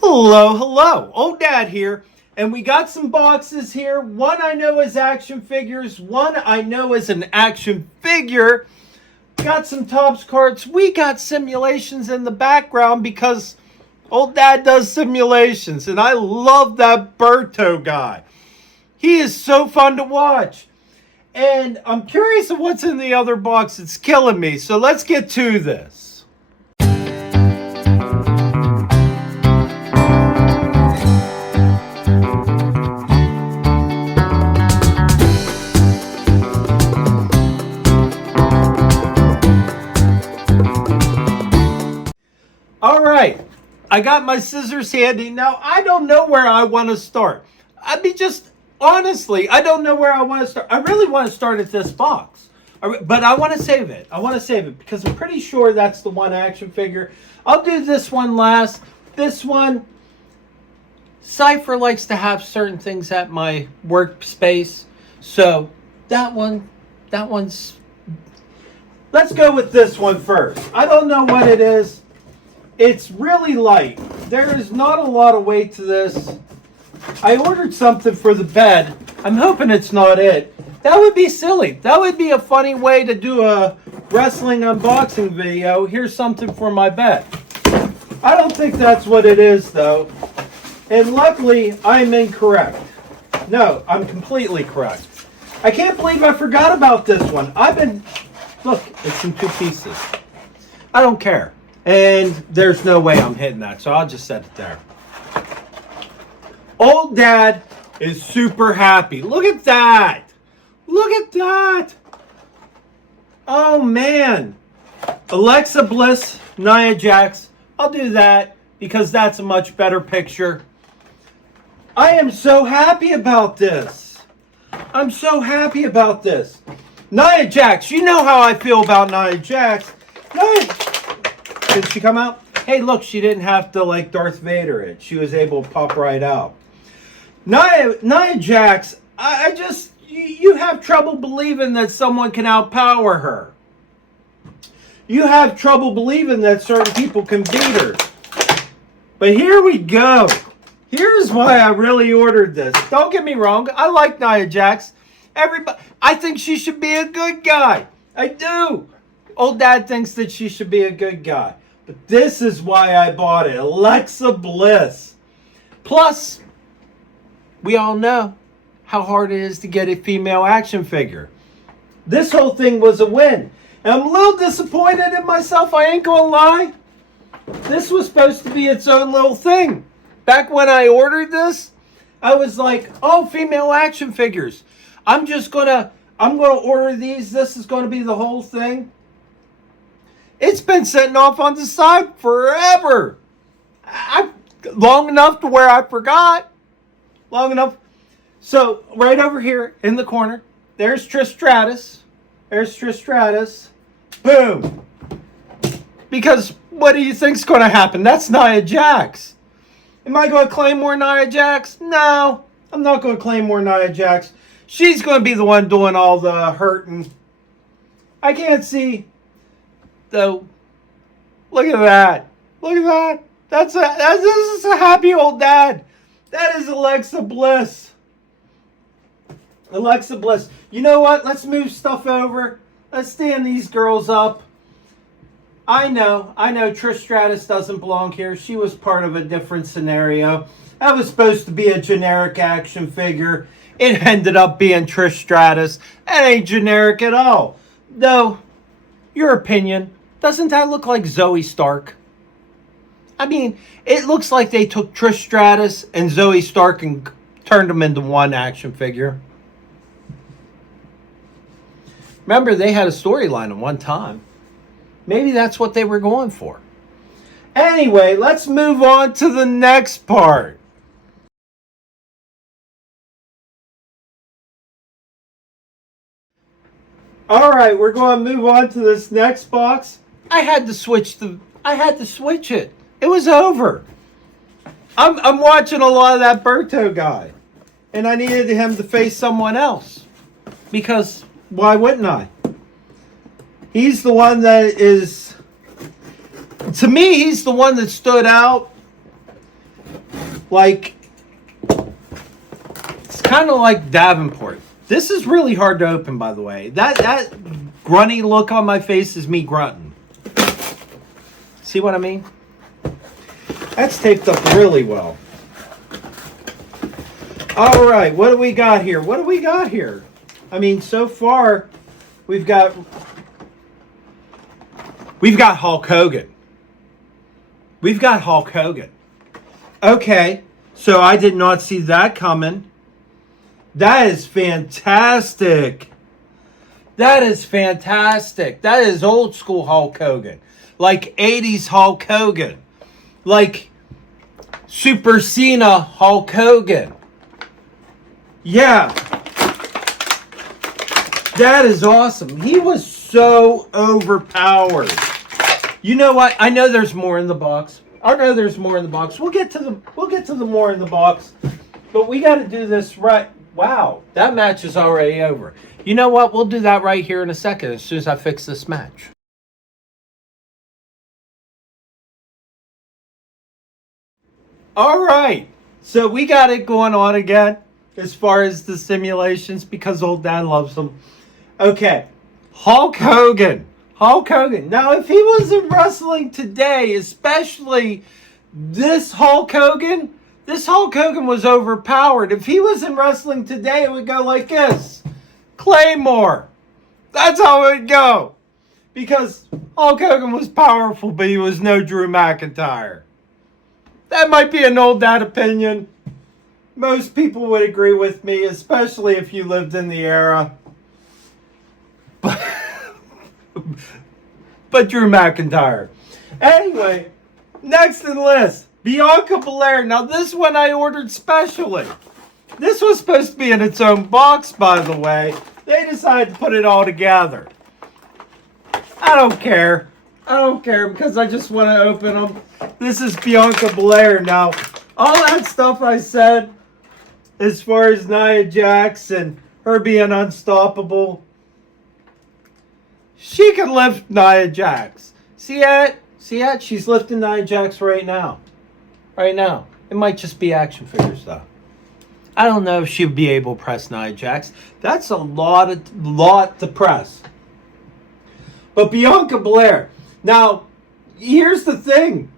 Hello, hello. Old Dad here. And we got some boxes here. One I know is action figures. One I know is an action figure. Got some Topps cards. We got simulations in the background because Old Dad does simulations. And I love that Berto guy. He is so fun to watch. And I'm curious of what's in the other box. It's killing me. So let's get to this. All right, I got my scissors handy. Now, I don't know where I want to start. Honestly, I don't know where I want to start. I really want to start at this box, but I want to save it. I want to save it because I'm pretty sure that's the one action figure. I'll do this one last. This one, Cypher likes to have certain things at my workspace. So that one's, let's go with this one first. I don't know what it is. It's really light. There is not a lot of weight to this. I ordered something for the bed. I'm hoping it's not it. That would be silly. That would be a funny way to do a wrestling unboxing video. Here's something for my bed. I don't think that's what it is, though. And luckily, I'm incorrect. No, I'm completely correct. I can't believe I forgot about this one. Look, it's in two pieces. I don't care. And there's no way I'm hitting that, so I'll just set it there. Old Dad is super happy. Look at that. Look at that. Oh, man. Alexa Bliss, Nia Jax. I'll do that because that's a much better picture. I am so happy about this. I'm so happy about this. Nia Jax. You know how I feel about Nia Jax. Did she come out? Hey, look, she didn't have to like Darth Vader it. She was able to pop right out. Nia Jax, you have trouble believing that someone can outpower her. You have trouble believing that certain people can beat her. But here we go. Here's why I really ordered this. Don't get me wrong. I like Nia Jax. I think she should be a good guy. I do. Old Dad thinks that she should be a good guy. But this is why I bought it. Alexa Bliss. Plus, we all know how hard it is to get a female action figure. This whole thing was a win. And I'm a little disappointed in myself. I ain't gonna lie. This was supposed to be its own little thing. Back when I ordered this, I was like, oh, female action figures. I'm gonna order these. This is gonna be the whole thing. It's been sitting off on the side forever. Long enough to where I forgot. Long enough. So, right over here in the corner, there's Trish Stratus. There's Trish Stratus. Boom. Because what do you think's going to happen? That's Nia Jax. Am I going to Claymore Nia Jax? No, I'm not going to Claymore Nia Jax. She's going to be the one doing all the hurting. I can't see. So, look at that. Look at that. This is a happy old dad. That is Alexa Bliss. Alexa Bliss. You know what? Let's move stuff over. Let's stand these girls up. I know Trish Stratus doesn't belong here. She was part of a different scenario. That was supposed to be a generic action figure. It ended up being Trish Stratus. That ain't generic at all. Though, your opinion. Doesn't that look like Zoe Stark? I mean, it looks like they took Trish Stratus and Zoe Stark and turned them into one action figure. Remember, they had a storyline at one time. Maybe that's what they were going for. Anyway, let's move on to the next part. All right, we're going to move on to this next box. I had to switch it. It was over. I'm watching a lot of that Berto guy. And I needed him to face someone else. Because why wouldn't I? He's the one that is... To me, he's the one that stood out. Like, it's kind of like Davenport. This is really hard to open, by the way. That grunty look on my face is me grunting. See what I mean? That's taped up really well. All right, what do we got here? What do we got here? I mean, so far, we've got Hulk Hogan. We've got Hulk Hogan. Okay, so I did not see that coming. That is fantastic. That is fantastic. That is old school Hulk Hogan. Like 80s Hulk Hogan. Like Super Cena Hulk Hogan. Yeah. That is awesome. He was so overpowered. You know what? I know there's more in the box. I know there's more in the box. We'll get to the more in the box. But we got to do this right. Wow, that match is already over. You know what? We'll do that right here in a second as soon as I fix this match. All right. So we got it going on again as far as the simulations because old Dad loves them. Okay. Hulk Hogan. Hulk Hogan. Now, if he was in wrestling today, especially this Hulk Hogan was overpowered. If he was in wrestling today, it would go like this. Claymore. That's how it would go. Because Hulk Hogan was powerful, but he was no Drew McIntyre. That might be an old Dad opinion. Most people would agree with me, especially if you lived in the era. But Drew McIntyre. Anyway, next in the list, Bianca Belair. Now this one I ordered specially. This was supposed to be in its own box, by the way. They decided to put it all together. I don't care. I don't care because I just want to open them. This is Bianca Belair. Now, all that stuff I said as far as Nia Jax and her being unstoppable, she can lift Nia Jax. See that? See that? She's lifting Nia Jax right now. Right now. It might just be action figures, though. I don't know if she would be able to press Nia Jax. That's a lot to press. But Bianca Belair. Now, here's the thing.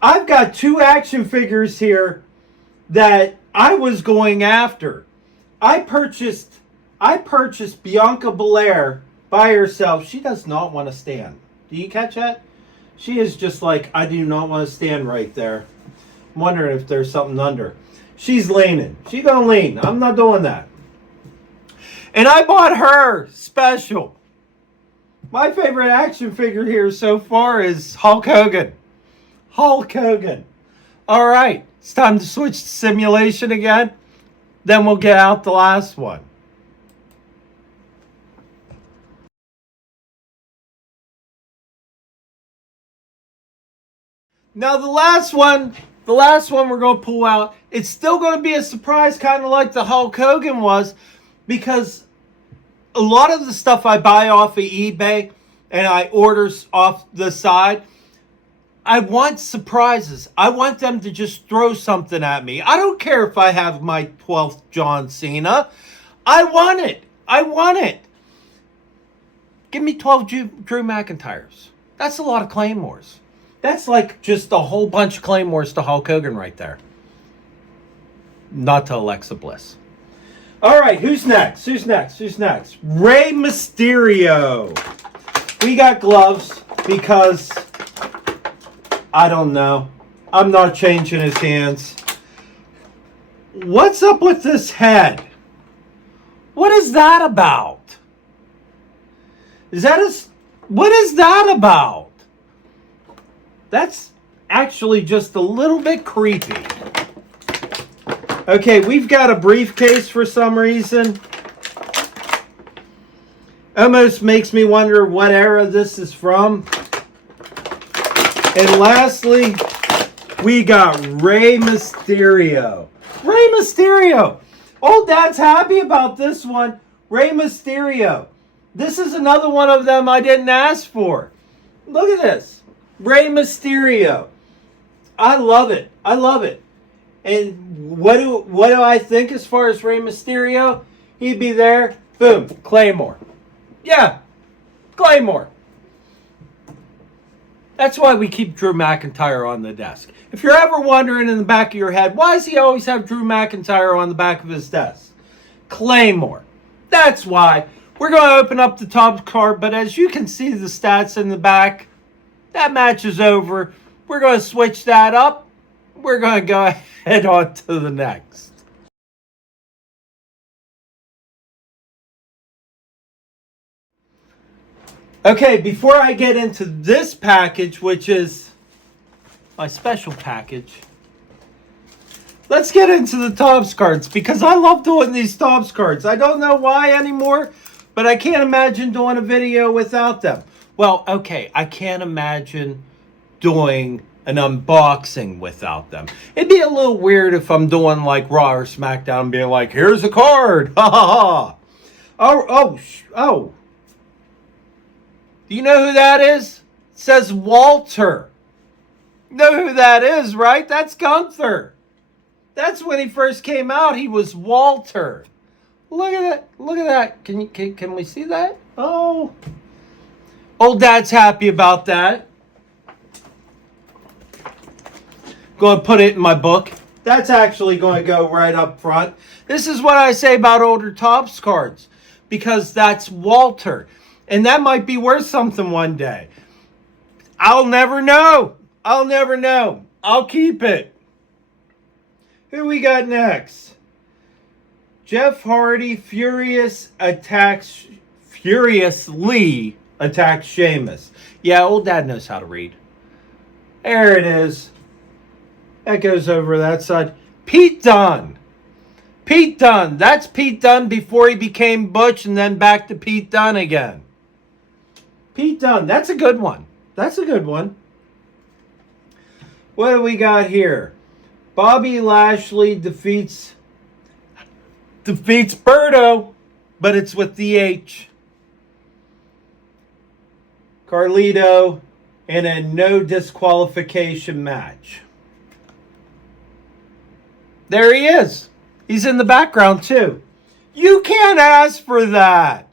I've got two action figures here that I was going after. I purchased Bianca Belair by herself. She does not want to stand. Do you catch that? She is just like, I do not want to stand right there. I'm wondering if there's something under. She's leaning. She's going to lean. I'm not doing that. And I bought her special. My favorite action figure here so far is Hulk Hogan. Hulk Hogan. All right. It's time to switch to simulation again. Then we'll get out the last one. Now the last one we're going to pull out, it's still going to be a surprise, kind of like the Hulk Hogan was, because a lot of the stuff I buy off of eBay and I order off the side, I want surprises. I want them to just throw something at me. I don't care if I have my 12th John Cena. I want it. I want it. Give me 12 Drew McIntyres. That's a lot of Claymores. That's like just a whole bunch of Claymores to Hulk Hogan right there. Not to Alexa Bliss. All right, who's next? Who's next? Who's next? Rey Mysterio. We got gloves because, I don't know. I'm not changing his hands. What's up with this head? What is that about? What is that about? That's actually just a little bit creepy. Okay, we've got a briefcase for some reason. Almost makes me wonder what era this is from. And lastly, we got Rey Mysterio. Rey Mysterio. Old Dad's happy about this one. Rey Mysterio. This is another one of them I didn't ask for. Look at this. Rey Mysterio. I love it. I love it. And what do I think as far as Rey Mysterio? He'd be there. Boom. Claymore. Yeah. Claymore. That's why we keep Drew McIntyre on the desk. If you're ever wondering in the back of your head, why does he always have Drew McIntyre on the back of his desk? Claymore. That's why. We're going to open up the top card, but as you can see the stats in the back, that match is over. We're going to switch that up. We're going to go ahead on to the next. Okay, before I get into this package, which is my special package, let's get into the Topps cards because I love doing these Topps cards. I don't know why anymore, but I can't imagine doing a video without them. Well, okay, I can't imagine doing an unboxing without them. It'd be a little weird if I'm doing like Raw or SmackDown and being like, here's a card. Ha ha ha. Oh. Do you know who that is? It says Walter. You know who that is, right? That's Gunther. That's when he first came out. He was Walter. Look at that. Look at that. Can we see that? Oh. Old Dad's happy about that. Going to put it in my book. That's actually going to go right up front. This is what I say about older Topps cards. Because that's Walter. And that might be worth something one day. I'll never know. I'll never know. I'll keep it. Who we got next? Jeff Hardy furiously attacks Sheamus. Yeah, old Dad knows how to read. There it is. That goes over that side. Pete Dunne. Pete Dunne. That's Pete Dunne before he became Butch and then back to Pete Dunne again. Pete Dunne. That's a good one. That's a good one. What do we got here? Bobby Lashley defeats Berto, but it's with the H. Carlito in a no disqualification match. There he is. He's in the background too. You can't ask for that.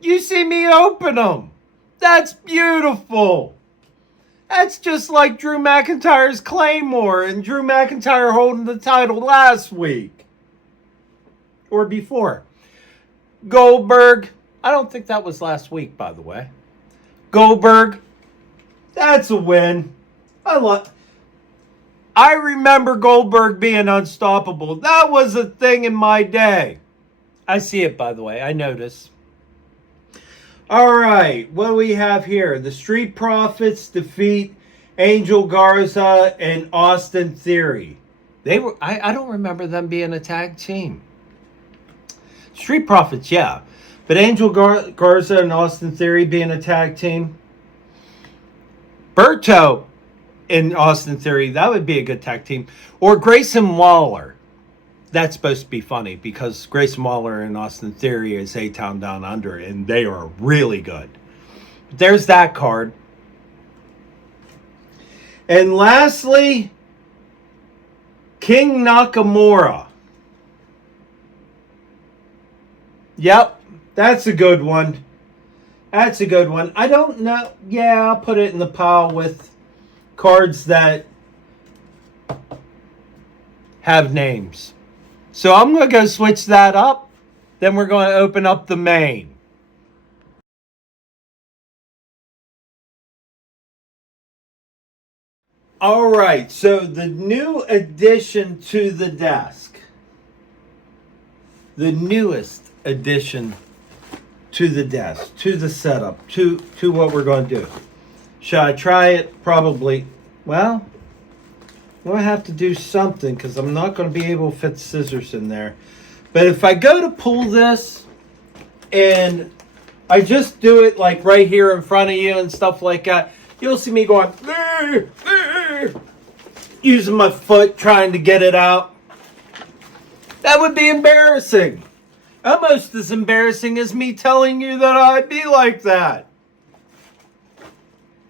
You see me open them. That's beautiful. That's just like Drew McIntyre's Claymore and Drew McIntyre holding the title last week. Or before. Goldberg. I don't think that was last week, by the way. Goldberg. That's a win. I remember Goldberg being unstoppable. That was a thing in my day. I see it, by the way. I notice. All right. What do we have here? The Street Profits defeat Angel Garza and Austin Theory. They were. I don't remember them being a tag team. Street Profits, yeah. But Angel Garza and Austin Theory being a tag team. Berto and Austin Theory, that would be a good tag team. Or Grayson Waller. That's supposed to be funny because Grayson Waller and Austin Theory is A-Town Down Under, and they are really good. But there's that card. And lastly, King Nakamura. Yep, that's a good one. That's a good one. I don't know. Yeah, I'll put it in the pile with cards that have names. So I'm going to go switch that up. Then we're going to open up the main. All right, so the new addition to the desk. The newest addition to the desk, to the setup, to what we're going to do. Should I try it? Probably. Well, I'm going to have to do something because I'm not going to be able to fit scissors in there. But if I go to pull this and I just do it like right here in front of you and stuff like that, you'll see me going, using my foot trying to get it out. That would be embarrassing. Almost as embarrassing as me telling you that I'd be like that.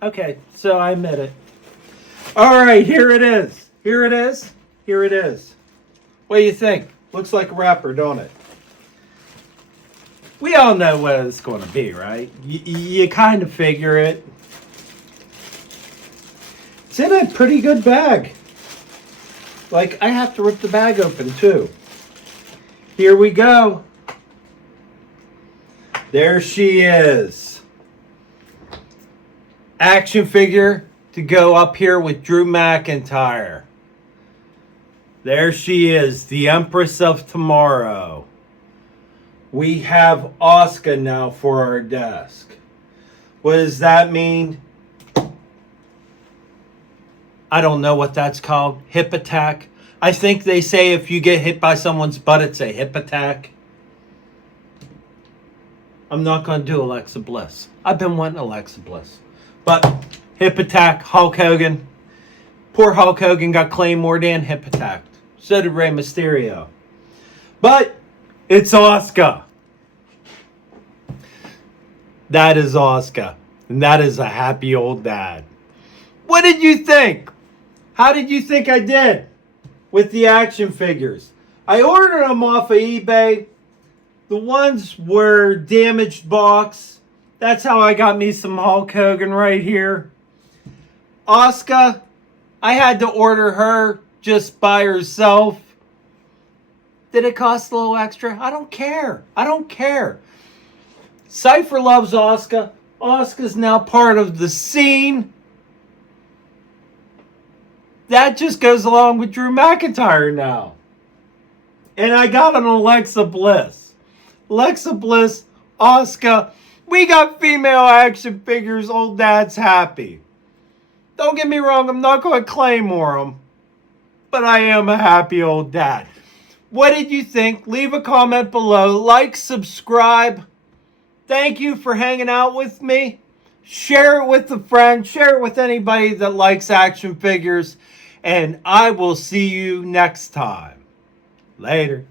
Okay, so I admit it. All right, here it is. Here it is. Here it is. What do you think? Looks like a wrapper, don't it? We all know what it's going to be, right? You kind of figure it. It's in a pretty good bag. Like, I have to rip the bag open, too. Here we go. There she is. Action figure to go up here with Drew McIntyre. There she is, the Empress of Tomorrow. We have Asuka now for our desk. What does that mean? I don't know what that's called. Hip attack. I think they say if you get hit by someone's butt, it's a hip attack. I'm not going to do Alexa Bliss. I've been wanting Alexa Bliss. But hip attack, Hulk Hogan. Poor Hulk Hogan got Claymore and hip attacked. So did Rey Mysterio. But it's Asuka. That is Asuka. And that is a happy old dad. What did you think? How did you think I did with the action figures? I ordered them off of eBay. The ones were damaged box. That's how I got me some Hulk Hogan right here. Asuka, I had to order her just by herself. Did it cost a little extra? I don't care. I don't care. Cypher loves Asuka. Asuka's now part of the scene. That just goes along with Drew McIntyre now. And I got an Alexa Bliss. Alexa Bliss, Asuka. We got female action figures. Old dad's happy. Don't get me wrong. I'm not going to Claymore them. But I am a happy old dad. What did you think? Leave a comment below. Like, subscribe. Thank you for hanging out with me. Share it with a friend. Share it with anybody that likes action figures. And I will see you next time. Later.